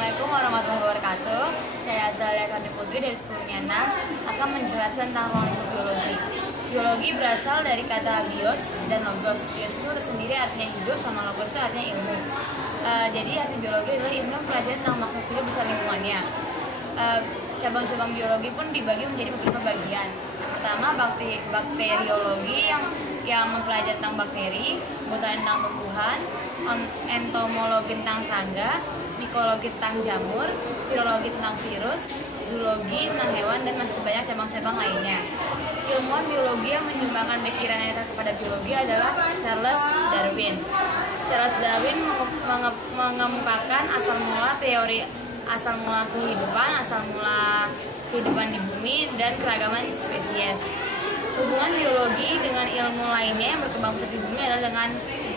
Assalamualaikum warahmatullahi wabarakatuh. Saya Azalia Karni Putri dari 10 akan menjelaskan tentang ruang lingkup biologi. Biologi berasal dari kata bios dan logos. Bios itu tersendiri artinya hidup, sama logos itu artinya ilmu. Jadi arti biologi adalah ilmu yang mempelajari tentang makhluk hidup beserta lingkungannya. Cabang-cabang biologi pun dibagi menjadi beberapa bagian. Pertama, bakteriologi yang mempelajari tentang bakteri, botani tentang tumbuhan, entomologi tentang serangga, mikologi tentang jamur, virologi tentang virus, zoologi tentang hewan, dan masih banyak cabang-cabang lainnya. Ilmuwan biologi yang menyumbangkan pikirannya kepada biologi adalah Charles Darwin. Charles Darwin mengemukakan teori asal mula kehidupan di bumi dan keragaman spesies. Hubungan biologi dengan ilmu lainnya yang berkembang pesat di bumi adalah dengan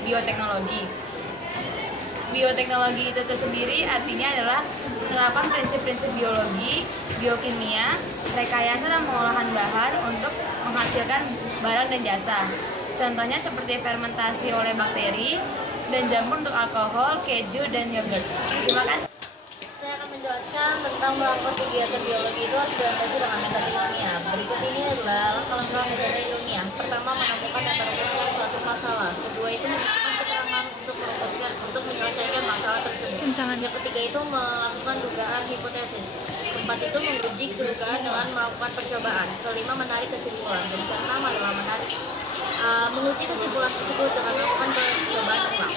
bioteknologi. Bioteknologi itu tersendiri artinya adalah penerapan prinsip-prinsip biologi, biokimia, rekayasa dan pengolahan bahan untuk menghasilkan barang dan jasa. Contohnya seperti fermentasi oleh bakteri dan jamur untuk alkohol, keju, dan yogurt. Terima kasih. Saya akan menjelaskan tentang melakukan kegiatan biologi itu harus dilandasi dengan metode ilmiah. Berikut ini adalah langkah-langkah metode ilmiah. Pertama, menemukan dan merumuskan suatu masalah. Kedua, itu menentukan keterangan untuk menyelesaikan masalah tersebut. Yang ketiga, itu melakukan dugaan hipotesis. Keempat, itu menguji dugaan dengan melakukan percobaan. Kelima, menarik kesimpulan. Dan keenam adalah menguji kesimpulan tersebut dengan melakukan percobaan ulang.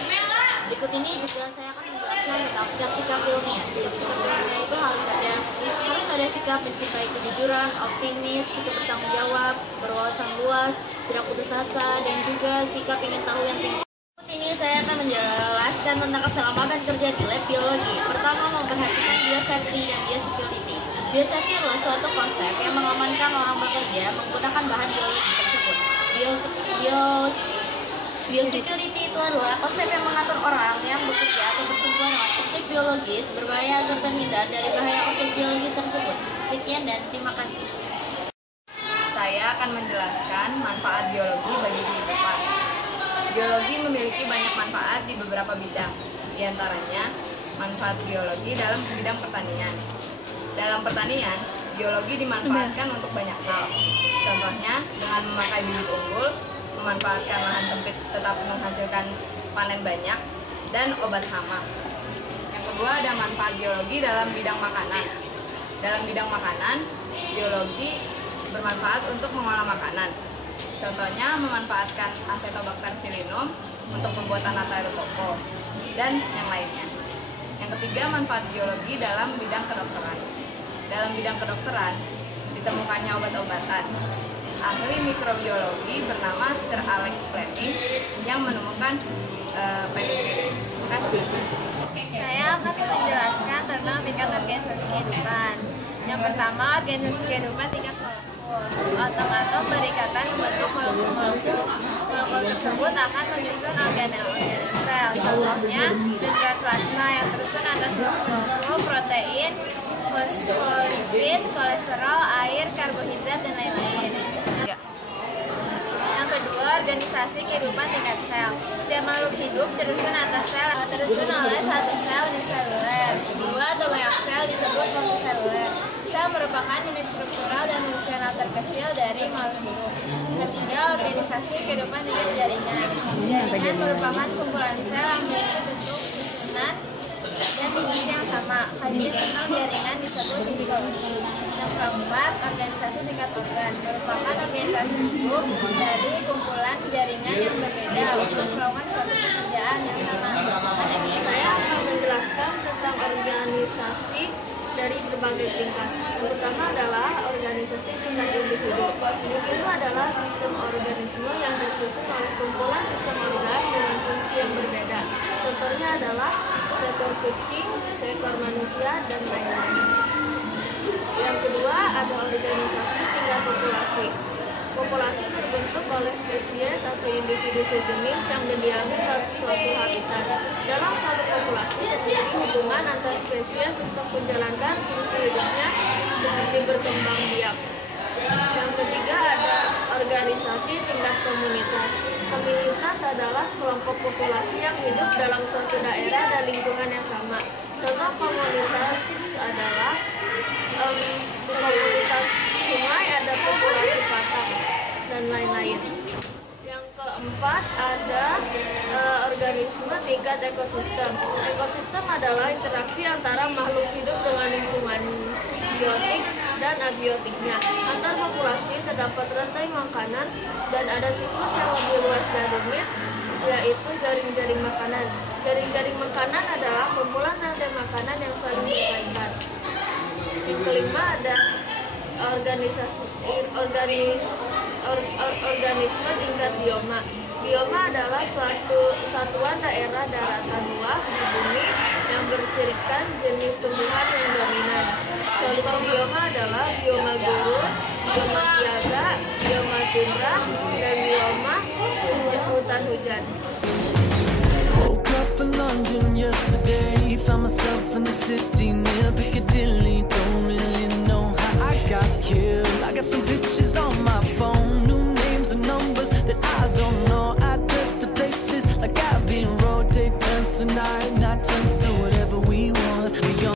Berikut ini juga saya akan menjelaskan tentang sikap-sikap ilmiah. Sikap-sikap ilmiah itu harus ada sikap mencintai kejujuran, optimis, sikap bertanggung jawab, berwawasan luas, tidak putus asa, dan juga sikap ingin tahu yang tinggi. Berikut ini saya akan menjelaskan tentang keselamatan kerja di lab biologi. Pertama, memperhatikan biosafety dan biosecurity. Biosafety adalah suatu konsep yang mengamankan orang bekerja menggunakan bahan biologi tersebut. Biosecurity itu adalah konsep yang mengatur orang yang bekerja atau bersentuhan dengan objek biologis berbahaya agar terhindar dari bahaya objek biologis tersebut. Sekian dan terima kasih. Saya akan menjelaskan manfaat biologi bagi kehidupan. Biologi memiliki banyak manfaat di beberapa bidang. Di antaranya, manfaat biologi dalam bidang pertanian. Dalam pertanian, biologi dimanfaatkan untuk banyak hal. Contohnya, dengan memakai bibit unggul, memanfaatkan lahan sempit tetap menghasilkan panen banyak, dan obat hama. Yang kedua, ada manfaat biologi dalam bidang makanan. Dalam bidang makanan, biologi bermanfaat untuk mengolah makanan. Contohnya, memanfaatkan Acetobacter pseudomonas untuk pembuatan latte koko, dan yang lainnya. Yang ketiga, manfaat biologi dalam bidang kedokteran. Dalam bidang kedokteran, ditemukannya obat-obatan. Ahli mikrobiologi bernama Sir Alex Fleming yang menemukan penisilin. Terima kasih. Saya akan menjelaskan tentang tingkat organisasi kehidupan. Yang pertama, organisasi kehidupan tingkat molekul. Atom-atom berikatan membentuk molekul-molekul. Molekul tersebut akan menyusun organel-organel sel. Contohnya, membran plasma yang tersusun atas molekul protein, fosfolipid, kolesterol, air, karbohidrat, dan lain-lain. Yang kedua, organisasi kehidupan tingkat sel. Setiap makhluk hidup tersusun atas sel tersusun oleh satu sel uniseluler. Dua atau banyak sel disebut multiseluler. Sel merupakan unit struktural dan fungsional terkecil dari makhluk hidup. Ketiga, organisasi kehidupan tingkat jaringan. Jaringan merupakan kumpulan sel yang memiliki bentuk susunan dan fungsi yang sama. Unit tentang jaringan disebut histologi. Yang keempat, organisasi tingkat organ merupakan organisasi hidup dari kumpulan jaringan yang berbeda untuk melakukan suatu pekerjaan yang sama. Saya akan menjelaskan tentang organisasi dari berbagai tingkat. Pertama adalah organisasi tingkat individu. Individu adalah sistem organisme yang tersusun oleh kumpulan sistem organ dengan fungsi yang berbeda. Contohnya adalah seekor kucing, seekor manusia, dan lain-lain. Yang kedua ada organisasi tingkat populasi. Populasi terbentuk oleh spesies atau individu sejenis yang mendiami suatu habitat. Dalam suatu populasi terjadi hubungan antar spesies untuk menjalankan fungsi hidupnya seperti berkembang biak. Yang ketiga ada organisasi tingkat komunitas. Komunitas adalah sekelompok populasi yang hidup dalam suatu daerah dan lingkungan yang sama. Contoh komunitas adalah di komunitas sungai ada populasi patak dan lain-lain. Yang keempat ada organisme tingkat ekosistem. Ekosistem adalah interaksi antara makhluk hidup dengan lingkungan biotik dan abiotiknya. Antar populasi terdapat rantai makanan dan ada siklus yang lebih luas dan rumit, yaitu jaring-jaring makanan. Jaring-jaring makanan adalah kumpulan rantai makanan yang saling berkaitan. Yang kelima ada organisme tingkat bioma. Bioma adalah suatu satuan daerah daratan luas di bumi yang bercirikan jenis tumbuhan yang dominan. Contoh bioma adalah bioma gurun, bioma siaga, bioma tundra, dan bioma hutan hujan. Woke up in London yesterday, found myself in the city near